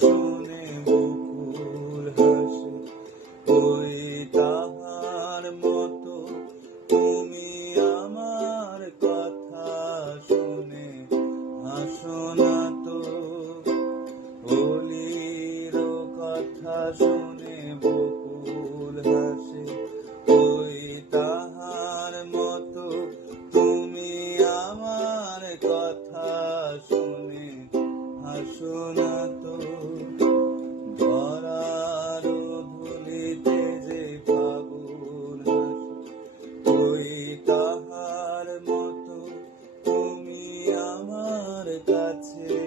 শুনে বকুল হাসে, ওই তাহার মতো তুমি আমার কথা শুনে হাসো না তো। অলির কথা শুনে বকুল হাসে, ওই তাহার মতো তুমি আমার কথা শুনে হাসো না তো। ধরার ধুলিতে যে ফাগুন হাসে, ওই তাহার মতো তুমি আমার কাছে